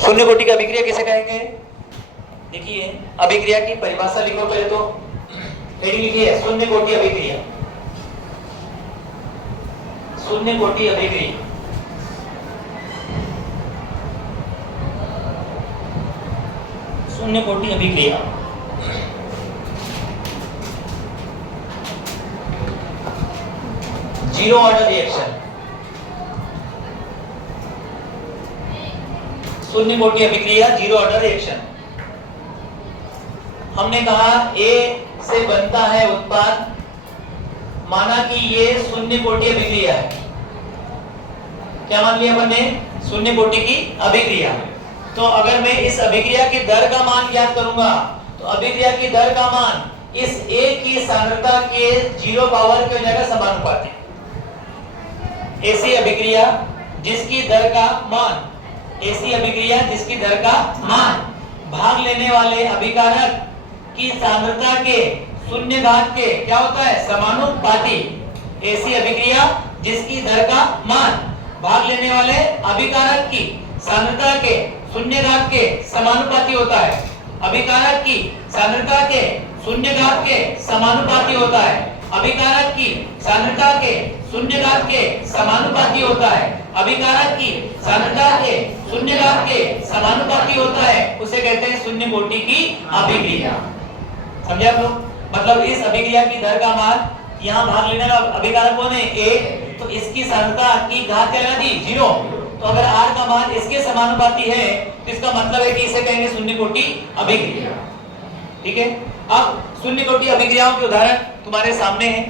शून्य कोटि की अभिक्रिया किसे कहेंगे? देखिए अभिक्रिया की परिभाषा लिखो पहले तो, हेडिंग लिखिए शून्य कोटि अभिक्रिया। शून्य कोटि अभिक्रिया शून्य कोटि अभिक्रिया जीरो ऑर्डर रिएक्शन। शून्य कोटि अभिक्रिया जीरो ऑर्डर रिएक्शन। हमने कहा ए से बनता है उत्पाद, माना कि ये शून्य कोटि अभिक्रिया है। क्या मान लिया अपन ने? शून्य कोटि की अभिक्रिया। तो अगर मैं इस अभिक्रिया की दर का मान ज्ञात करूंगा तो अभिक्रिया की दर का मान इस A की सांद्रता के 0 पावर के जगह समानुपाती। ऐसी अभिक्रिया जिसकी दर का मान, ऐसी अभिक्रिया जिसकी दर का मान भाग लेने वाले अभिकारक की सांद्रता के शून्य घात के क्या होता है? समानुपाती। ऐसी अभिक्रिया जिसकी दर का मान भाग लेने वाले अभिकारक की सांद्रता के शून्य घात के समानुपाती होता है। अभिकारक की सांद्रता के शून्य घात के समानुपाती होता है। अभिकारक की सांद्रता के शून्य घात के समानुपाती होता है। अभिकारक की सांद्रता के शून्य घात के समानुपाती होता है, उसे कहते हैं शून्य कोटि की अभिक्रिया। समझे आप लोग? मतलब इस अभिक्रिया की दर का मान, यहाँ भाग लेने वाला अभिकारक कौन है? A, तो इसकी सांद्रता की घात क्या लगा दी? 0। तो अगर R का मान इसके समानुपाती है तो इसका मतलब है कि इसे कहेंगे शून्य कोटि अभिक्रिया। ठीक है। अब शून्य कोटि अभिक्रियाओं के उदाहरण तुम्हारे सामने हैं।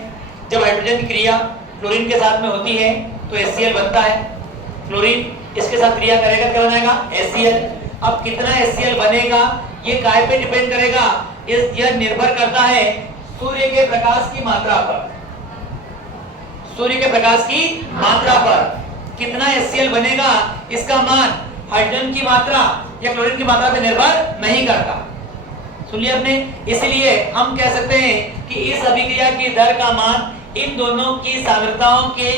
जब हाइड्रोजन की क्रिया क्लोरीन के साथ में होती है तो HCl बनता है। क्लोरीन इसके साथ क्रिया करेगा, क्या बनाएगा? HCl। अब कितना HCl बनेगा ये काय पे डिपेंड करेगा? यह निर्भर करता है सूर्य के प्रकाश की मात्रा पर। सूर्य के प्रकाश की मात्रा पर कितना HCl बनेगा इसका मान हाइड्रोजन की मात्रा या क्लोरीन की मात्रा पर निर्भर नहीं करता। सुन लिया आपने? इसलिए हम कह सकते हैं कि इस अभिक्रिया की दर का मान इन दोनों की सांद्रताओं के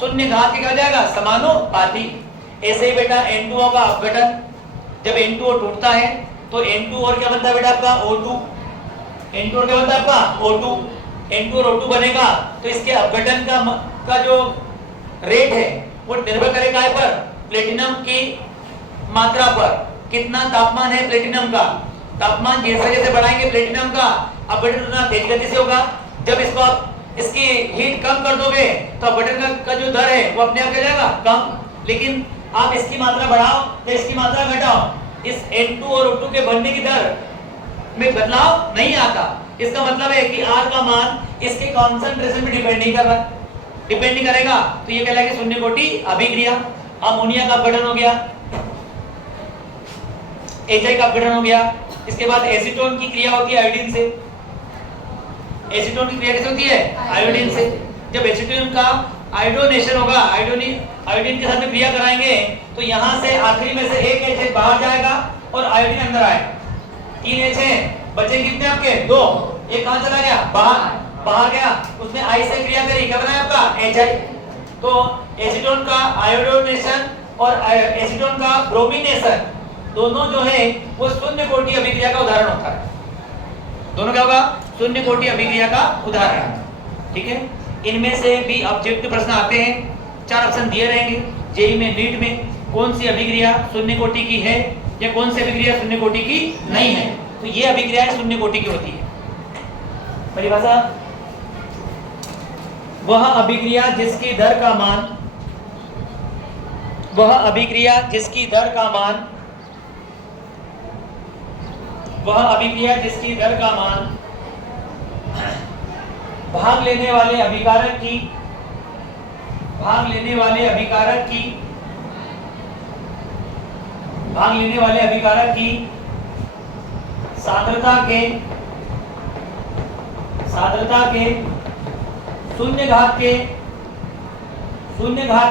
शून्य घात के क्या हो जाएगा? समानुपाती। ऐसे ही बेटा N2O का अपघटन, जब N2O टूटता है तो N2 और क्या बनता है बेटा आपका? O2। N2 और क्या बनता है आपका? O2। N2 और O2 बनेगा तो इसके अपघटन का जो रेट है वो निर्भर करेगा काय पर? प्लेटिनम की मात्रा पर। कितना तापमान है प्लेटिनम का? तापमान जैसे जैसे बढ़ाएंगे प्लेटिनम का अपघटन उतना तेज गति से होगा। जब इसको आप इसकी हीट कम कर दोगे तो अपघटन का जो दर है वो अपने आप क्या जाएगा? कम। लेकिन आप इसकी मात्रा बढ़ाओ या इसकी मात्रा घटाओ, इस N2 और O2 के बनने की दर में बदलाव नहीं आता। इसका मतलब है कि R का मान इसके कॉन्सेंट्रेशन पे डिपेंड नहीं कर रहा, डिपेंड नहीं करेगा। तो ये कहलाएगा शून्य कोटि अभिक्रिया। अमोनिया का अपघटन हो गया, HI का अपघटन हो गया। इसके बाद एसीटोन की क्रिया होती है आयोडीन से। एसीटोन की क्रिया कैसे होती है? आयोडीन से। जब एसीटोन का आयोडोनेशन होगा, आयोडीन के साथ में क्रिया कराएंगे तो यहाँ से आखिरी में से एक H बाहर जाएगा और आयोडीन अंदर आएगा। 3 H हैं, बचे कितने आपके? 2। एक कहाँ चला गया? बाहर गया। उसने I से क्रिया करी, क्या बनाया आपका? HI। तो एसीटोन का आयोडोनेशन और एसीटोन का ब्रोमिनेशन दोनों जो है वो शून्य कोटि अभिक्रिया का उदाहरण होता है। दोनों क्या होगा? शून्य कोटि अभिक्रिया का उदाहरण। ठीक है। इनमें से भी ऑब्जेक्टिव प्रश्न आते हैं, 4 ऑप्शन दिए रहेंगे जेईई में, नीट में। कौन सी अभिक्रिया शून्य कोटि की है या कौन सी अभिक्रिया शून्य कोटि की नहीं है? तो ये अभिक्रिया शून्य कोटि की होती है। परिभाषा, वह अभिक्रिया जिसकी दर का मान, वह अभिक्रिया जिसकी दर का मान, वह अभिक्रिया जिसकी दर का मान भाग लेने वाले अभिकारक की, भाग लेने वाले अभिकारक की, भाग लेने वाले अभिकारक की सांद्रता के शून्य घात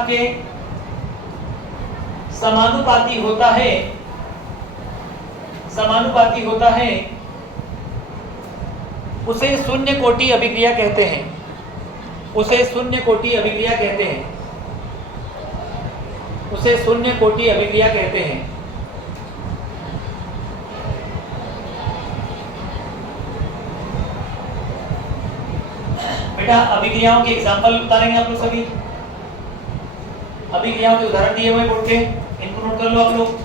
के समानुपाती होता है, उसे शून्य कोटि अभिक्रिया कहते हैं। उसे शून्य कोटि अभिक्रिया कहते हैं। उसे शून्य कोटि अभिक्रिया कहते हैं। बेटा अभिक्रियाओं के एग्जाम्पल बताएंगे आप लोग सभी, अभिक्रियाओं के उदाहरण दिए हुए बोर्ड पे, इनको नोट कर लो आप लोग।